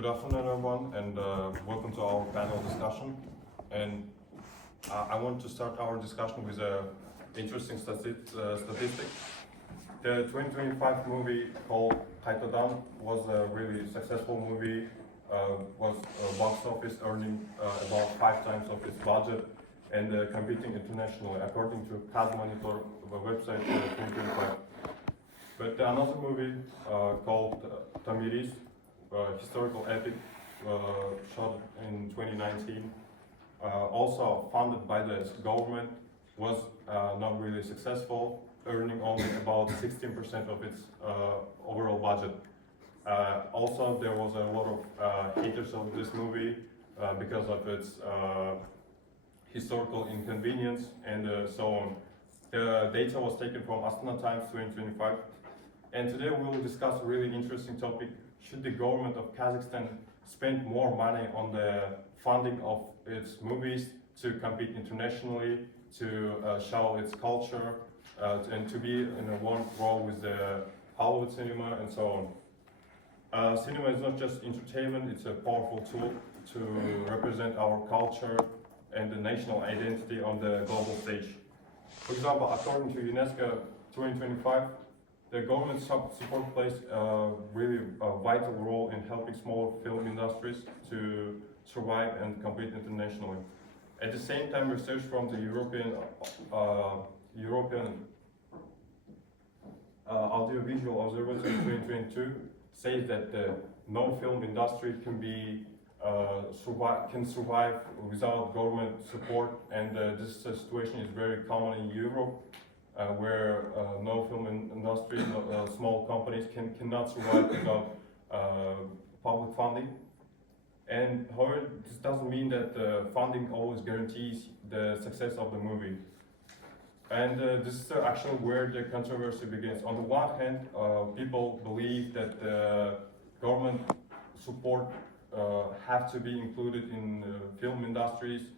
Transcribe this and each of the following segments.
Good afternoon, everyone, and welcome to our panel discussion. And I want to start our discussion with an interesting statistic. The 2025 movie called Down was a really successful movie. Was box office earning about 5 times of its budget and competing internationally, according to Kaz Monitor website 2025. But another movie called Tamiris, historical epic, shot in 2019, also funded by the government, was not really successful, earning only about 16% of its overall budget. Also, there was a lot of haters of this movie because of its historical inconvenience and so on. The data was taken from Astana Times 2025. And today we will discuss a really interesting topic. Should the government of Kazakhstan spend more money on the funding of its movies to compete internationally, to show its culture, and to be in a one row with the Hollywood cinema and so on. Cinema is not just entertainment, it's a powerful tool to represent our culture and the national identity on the global stage. For example, according to UNESCO 2025, the government support plays a really vital role in helping smaller film industries to survive and compete internationally. At the same time, research from the European Audiovisual Observatory 2022 says that the no-film industry can survive without government support, and this situation is very common in Europe. Where no film industry, small companies cannot survive without public funding. And however, this doesn't mean that funding always guarantees the success of the movie. And this is actually where the controversy begins. On the one hand, people believe that the government support have to be included in film industries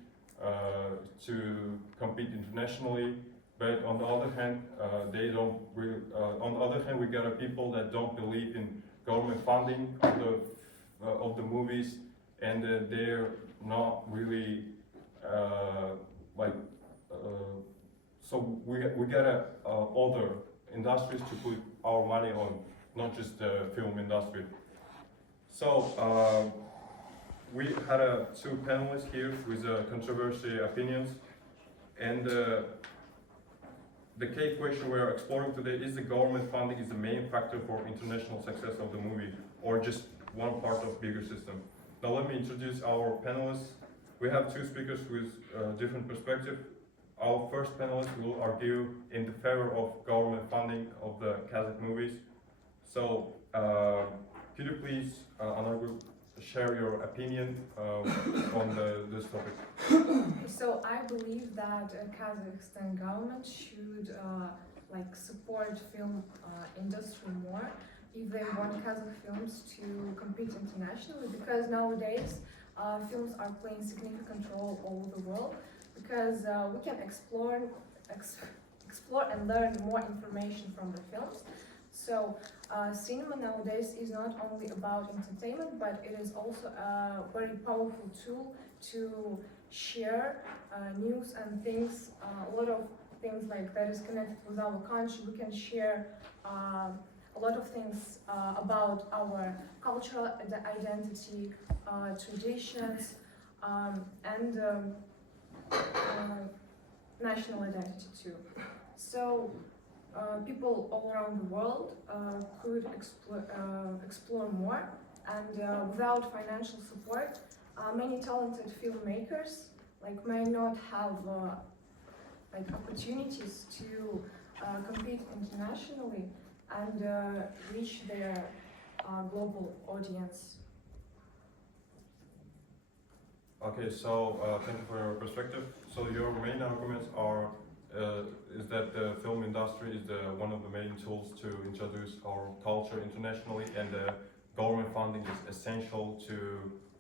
to compete internationally. But on the other hand, they don't really. On the other hand, we got people that don't believe in government funding of the movies, and they're not really So we got other industries to put our money on, not just the film industry. So we had two panelists here with controversial opinions, and. The key question we are exploring today is the government funding is the main factor for international success of the movie, or just one part of bigger system. Now let me introduce our panelists. We have two speakers with different perspective. Our first panelist will argue in the favor of government funding of the Kazakh movies. So could you please, Anargul, share your opinion on this topic? So I believe that Kazakhstan government should support film industry more if they want Kazakh films to compete internationally, because nowadays films are playing significant role all over the world, because we can explore and learn more information from the films. So cinema nowadays is not only about entertainment, but it is also a very powerful tool to share news and things, a lot of things like that is connected with our country. We can share a lot of things about our cultural identity, traditions, and national identity too. So people all around the world could explore more, and without financial support, many talented filmmakers may not have opportunities to compete internationally and reach their global audience. Okay, so thank you for your perspective. So your main arguments are is that the film industry is one of the main tools to introduce our culture internationally, and government funding is essential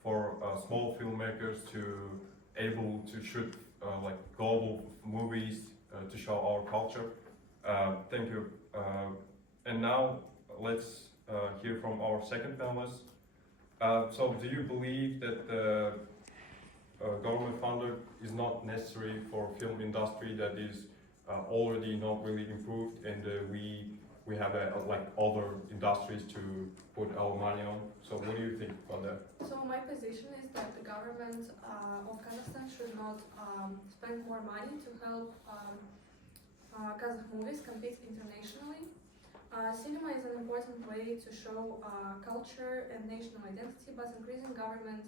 for small filmmakers to able to shoot global movies to show our culture. Thank you. And now let's hear from our second panelist. So do you believe that the government funding is not necessary for film industry that is already not really improved, and we have like other industries to put our money on? So what do you think about that? So my position is that the government of Kazakhstan should not spend more money to help Kazakh movies compete internationally. Cinema is an important way to show culture and national identity, but increasing government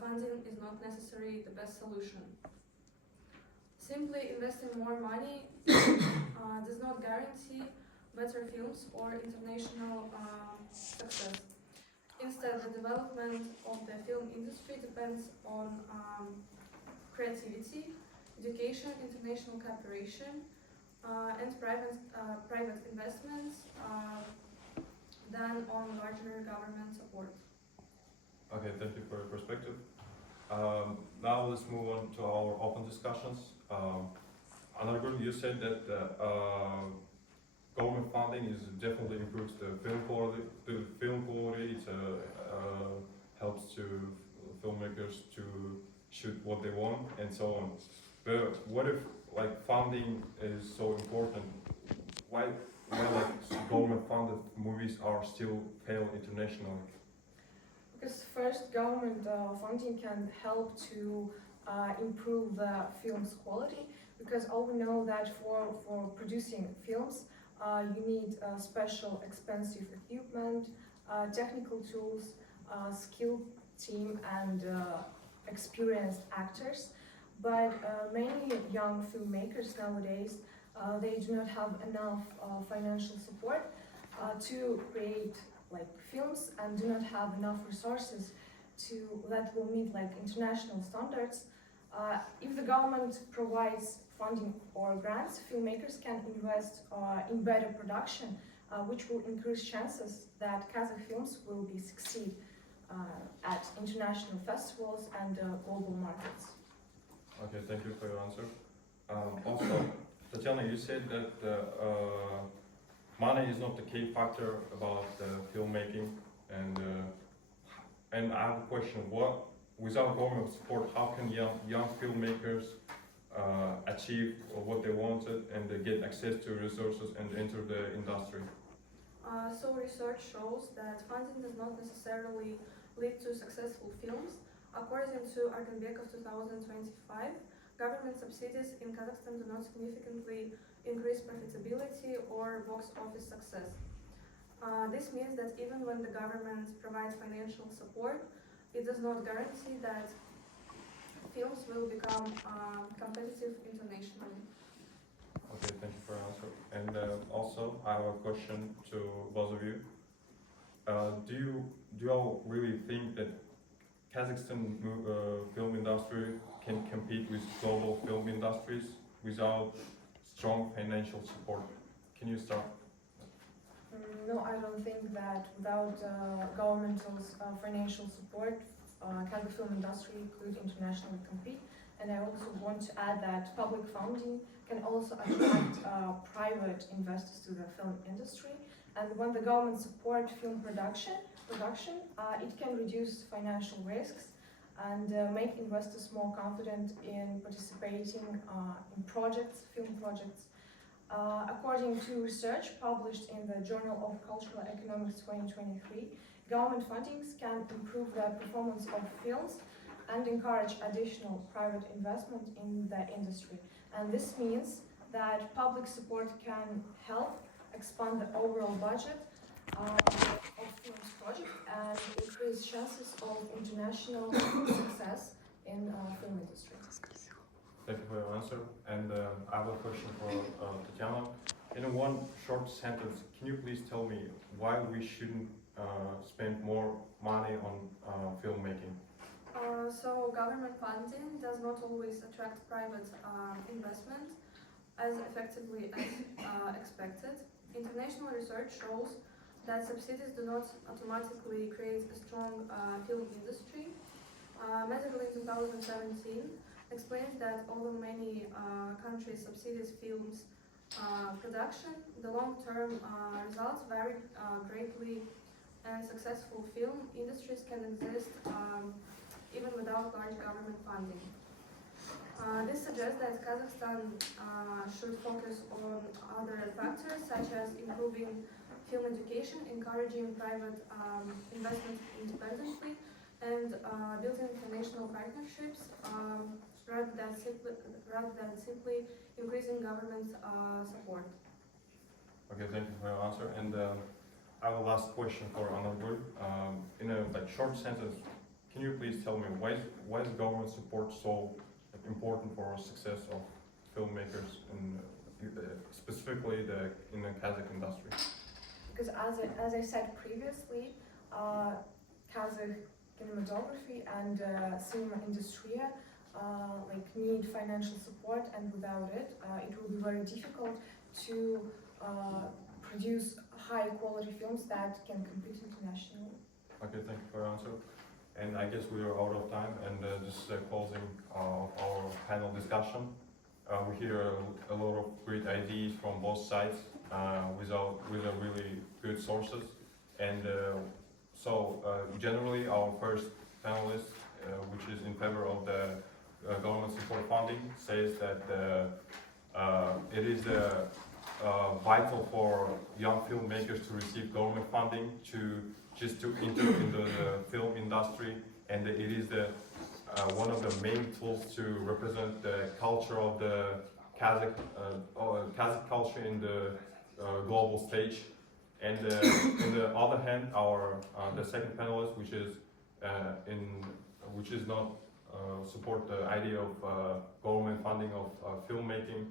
funding is not necessarily the best solution. Simply investing more money does not guarantee better films or international success. Instead, the development of the film industry depends on creativity, education, international cooperation, and private investments than on larger government support. Okay, thank you for your perspective. Now let's move on to our open discussions. Anagul, you said that government funding is definitely improves the film quality. The film quality it helps to filmmakers to shoot what they want and so on. But what if like funding is so important? Why like government funded movies are still fail internationally? Because first, government funding can help to improve the film's quality. Because all we know that for producing films, you need special expensive equipment, technical tools, skilled team, and experienced actors. But many young filmmakers nowadays, they do not have enough financial support to create like films, and do not have enough resources that will meet like international standards. If the government provides funding or grants, filmmakers can invest in better production, which will increase chances that Kazakh films will be succeed at international festivals and global markets. Okay, thank you for your answer. Also, Tatiana, you said that money is not the key factor about filmmaking, and I have a question: what, without government support, how can young filmmakers achieve what they wanted and they get access to resources and enter the industry? So research shows that funding does not necessarily lead to successful films. According to Artenbek of 2025, government subsidies in Kazakhstan do not significantly increase profitability or box office success. This means that even when the government provides financial support, it does not guarantee that films will become competitive internationally. Okay, thank you for your answer. And also, I have a question to both of you. Do you all really think that Kazakhstan film industry can compete with global film industries without strong financial support? Can you start? No, I don't think that without governmental financial support, Kazakh film industry could internationally compete. And I also want to add that public funding can also attract private investors to the film industry. And when the government supports film production, it can reduce financial risks and make investors more confident in participating in film projects. According to research published in the Journal of Cultural Economics 2023, government fundings can improve the performance of films and encourage additional private investment in the industry. And this means that public support can help expand the overall budget of films project and increase chances of international success in film industry. Thank you for your answer. And I have a question for Tatiana. In one short sentence, can you please tell me why we shouldn't spend more money on filmmaking? So government funding does not always attract private investment as effectively as expected. International research shows that subsidies do not automatically create a strong film industry. Medical in 2017 explains that although many countries subsidize films production, the long-term results vary greatly and successful film industries can exist even without large government funding. This suggests that Kazakhstan should focus on other factors such as improving film education, encouraging private investment independently, and building international partnerships rather than simply increasing government support. Okay, thank you for your answer. And I have a last question for Anadolu. In a short sentence, can you please tell me why is government support so important for success of filmmakers and specifically in the Kazakh industry? Because as I said previously, Kazakh cinematography and cinema industry need financial support, and without it, it will be very difficult to produce high quality films that can compete internationally. Okay, thank you for your answer. And I guess we are out of time, and just closing our panel discussion. We hear a lot of great ideas from both sides with a really good sources. And generally our first panelist, which is in favor of the government support funding, says that it is vital for young filmmakers to receive government funding to enter into the film industry, and it is one of the main tools to represent the culture of the Kazakh culture in the global stage. And on the other hand, our the second panelist, which is not support the idea of government funding of filmmaking,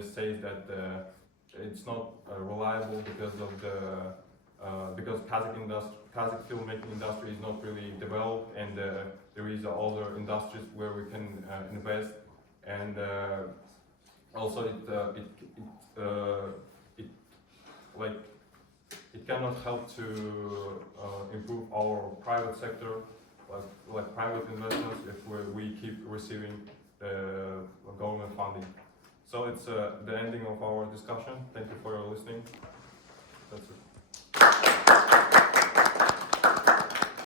says that it's not reliable because Kazakh filmmaking industry is not really developed, and there is other industries where we can invest, and also it cannot help to improve our private sector, like private investments, if we keep receiving government funding. So it's the ending of our discussion. Thank you for your listening. That's it.